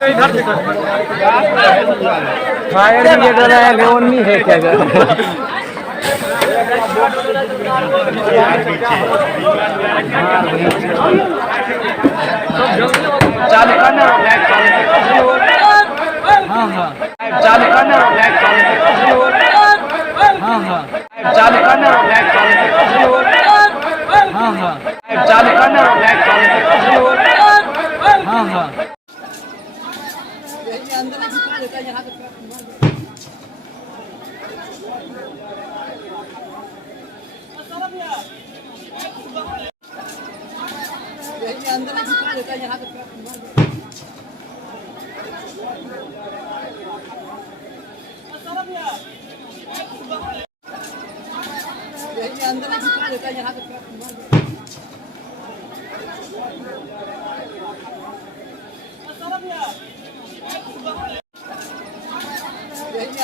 fire brigade वाला लेवन नहीं है क्या चालू करना ब्लैक हाँ हाँ चालू करना ब्लैक हाँ हाँ चालू करना ब्लैक हाँ हाँ चालू करना ब्लैक हाँ हाँ अंदर यहाँ अंदर यहाँ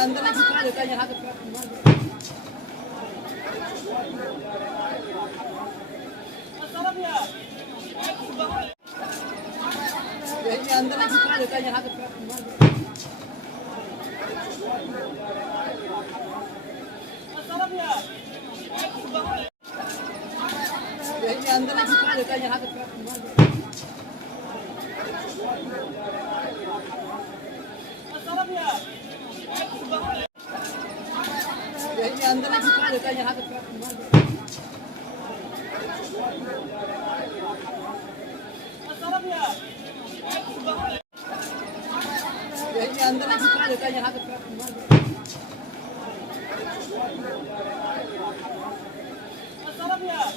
अंदर यहाँ अंदर यहाँ अंदर यहाँ